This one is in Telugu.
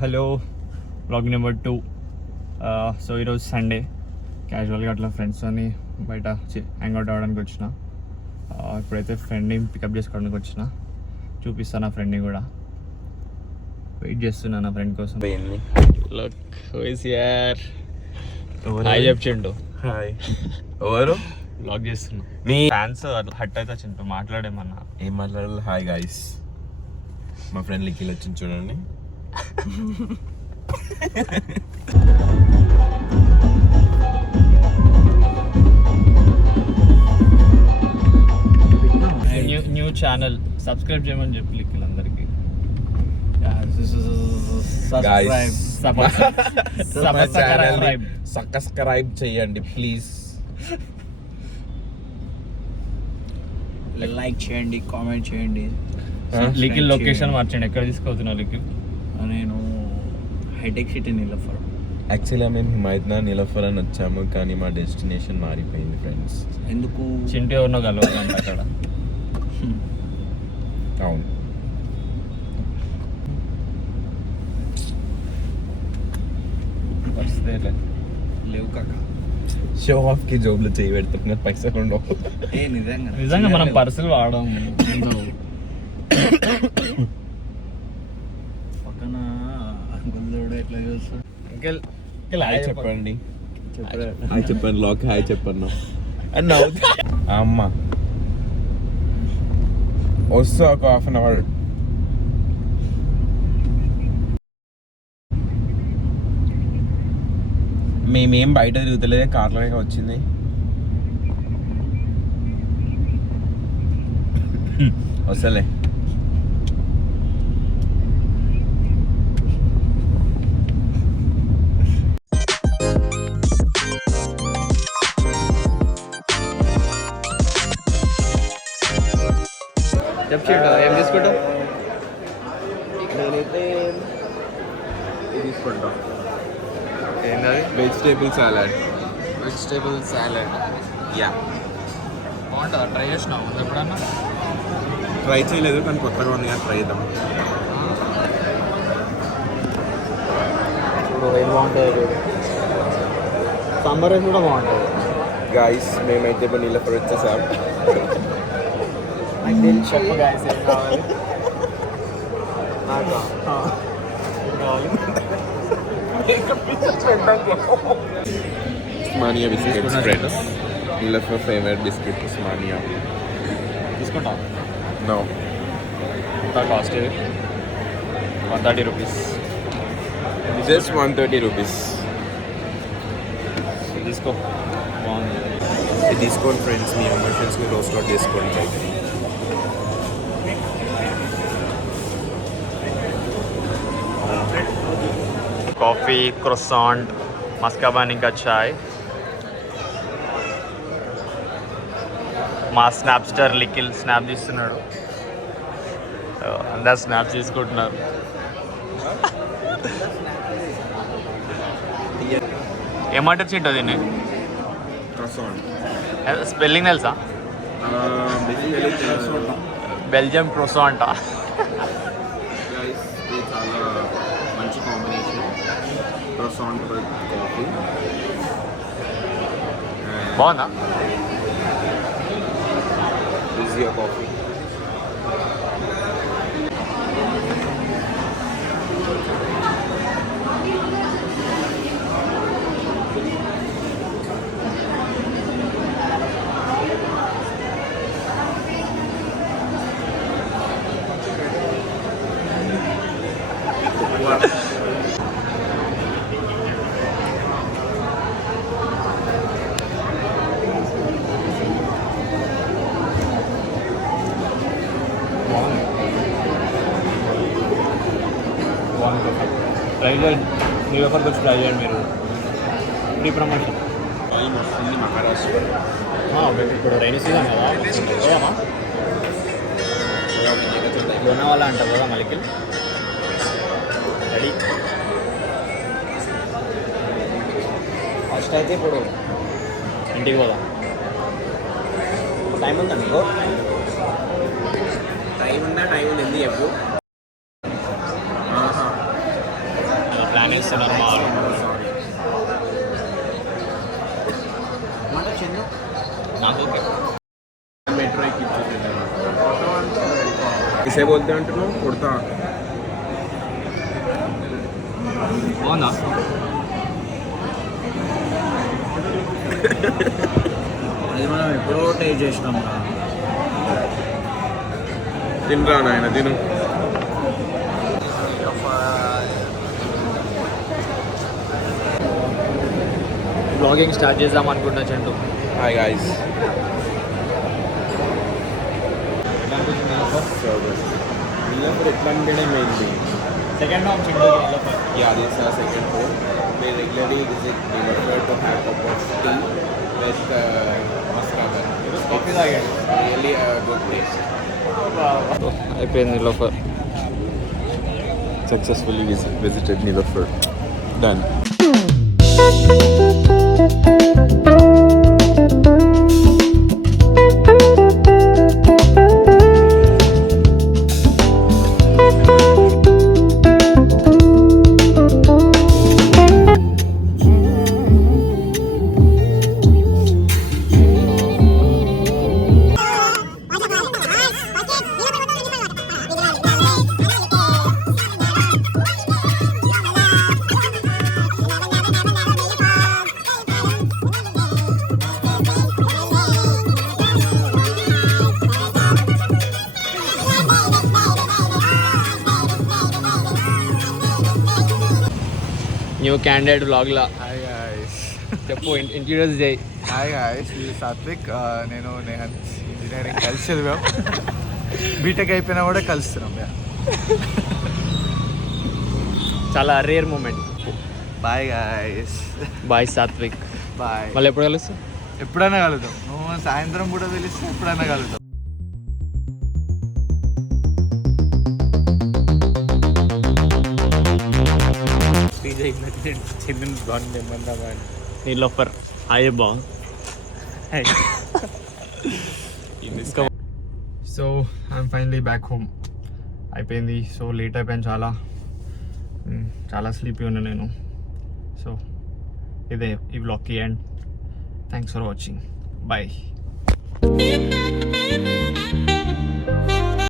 Hello blog number 2. సో ఈరోజు సండే క్యాజువల్గా అట్లా ఫ్రెండ్స్తోని బయట హ్యాంగ్అవుట్ అవ్వడానికి వచ్చిన. ఇప్పుడైతే ఫ్రెండ్ని పికప్ చేసుకోవడానికి వచ్చిన. చూపిస్తాను నా ఫ్రెండ్ని కూడా. వెయిట్ చేస్తున్నా నా ఫ్రెండ్ కోసం. హాయ్ చెప్పిండు. హాయ్ ఎవరు బ్లాగ్ చేస్తున్నా. మీ ఫ్యాన్స్ హట్ అయితే చింటూ మాట్లాడేమన్నా. ఏం మాట్లాడాలి? హాయ్ గాయస్, మా ఫ్రెండ్ లిఖిల్ వచ్చింది చూడండి. న్యూ ఛానల్ సబ్స్క్రైబ్ చేయమని చెప్పి లిఖిల్ అందరికి. సబ్స్క్రైబ్ చేయండి ప్లీజ్. లైక్ చేయండి, కామెంట్ చేయండి. లిఖిల్ లొకేషన్ మార్చండి. ఎక్కడ తీసుకెళ్తున్నావు లిఖిల్? నేను హైటెక్ సిటీ నీలఫర్. యాక్చువల్గా మేము హిమాయత్నగర్ నీలఫర్ అని వచ్చాము, కానీ మా డెస్టినేషన్ మారిపోయింది ఫ్రెండ్స్. ఎందుకు? చింటూ ఎవరినో కలవాలంట అక్కడ. అవును, లేవు కాక. షో ఆఫ్ కి జోబులు చేయి పెడుతున్నారు, పైసలు ఉండవు. నిజంగా మనం పర్సులు వాడడం. పక్కన గుండోడు ఎట్లా చూస్తాడు. హాయ్ చెప్పండి. హాయ్ చెప్పండి. లాక్ హాయ్ చెప్పండి. అన్న అమ్మ వస్తా ఒక హాఫ్ అన్ అవర్. మేమేం బయట తిరుగుతలేదే, కార్లోనే వచ్చింది. వస్తలే. ఏం తీసుకుంటావు? నేనైతే ఇది తీసుకుంటా. ఏంటది? Vegetable salad. Vegetable salad. Yeah, బాగుంటుందా? ట్రై చేసినావు ముందు ఎప్పుడన్నా? ట్రై చేయలేదు, కానీ కొత్తగా ఉంది కానీ ట్రై చేద్దాం. ఇప్పుడు ఏది బాగుంటుంది? సాంబార్ రైస్ కూడా బాగుంటుంది. గాయస్ మేమైతే ఇప్పుడు నీళ్ళఫర్ వచ్చేసాం. చెప్పు గాయస్ ఏం కావాలి? Osmania biscuits friends. Niloufer favourite biscuit Osmania. తీసుకుంటాం. నో, ఎంత కాస్ట్ ఇది? 130 రూపీస్. Just 130 rupees. తీసుకో, బాగుంది. ఇది తీసుకోండి ఫ్రెండ్స్, మీ ఎమోషన్స్ని రోస్ట్ అవుట్ చేసుకోండి. కాఫీ, క్రొసాంట్, మస్కాబాన్, ఇంకా చాయ్. మా స్నాప్స్టర్ లిఖిల్ స్నాప్ తీస్తున్నాడు. అందరు స్నాప్స్ తీసుకుంటున్నారు. ఏమంటారు చింటో దీన్ని? స్పెల్లింగ్ తెలుసా? Belgium croissant. ఇది చాలా మంచి కాంబినేషన్. Croissant with coffee. బాగుందా? ఈజీగా కాఫీ. ట్రై చేయండి. మీ ఎవరికి వచ్చి ట్రై చేయండి మీరు. ప్రీ ప్రమోషన్ వస్తుంది మహారాష్ట్ర. ఇప్పుడు రైనీ సీజన్ కదా, పోదామా? లోనావాలా అంట, పోదా మళ్ళీ రెడీ. ఫస్ట్ అయితే ఇప్పుడు ఇంటికి పోదాం. టైం ఉందా మీకు? టైం ఉందా? టైం ఉంది, ఎందుకు చెప్పు. ప్లాన్ వేస్తున్నారు మా వాళ్ళు. నాకు ఓకే. मेट्रो किसे बोलते हैं तुम उड़ता అవునా? అది మనం ఎప్పుడో టేస్ట్ చేసినాం రా. తినరా నాయన తిను. బ్లాగింగ్ స్టార్ట్ చేద్దాం అనుకుంటున్నా చందు. Hi guys. నీలఫర్ ఎట్లా అంటేనే mainly second home Chandu. yeah, this is our second home. We regularly visit Neelafar to have a cup of tea with mascara. Coffee తాగాడు. Really a good taste. అయిపోయింది Niloufer. Successfully visited Neelafar. Done. New candidate బ్లాగ్లా హాయ్ గాయస్. చెప్పు, ఇంట్రడ్యూస్ చేయి. హాయ్ గాయస్, ఇది సాత్విక్. నేను నేహన్ ఇంజనీరింగ్ కలిసి చదివాం. బీటెక్ అయిపోయినా కూడా కలుస్తున్నాం. చాలా rare moment. Bye guys. Bye Satvik. Bye. మళ్ళీ ఎప్పుడు కలుస్తావు? ఎప్పుడైనా కలుద్దాం. నువ్వు సాయంత్రం కూడా పిలిస్తే ఎప్పుడైనా కలుద్దాం. నీలోఫర్. హాయ్ బా. So I'm finally back home. అయిపోయింది. సో లేట్ అయిపోయాను చాలా స్లీపీ ఉన్నా నేను. సో ఇదే ఈ బ్లాగ్కి end. Thanks for watching. Bye.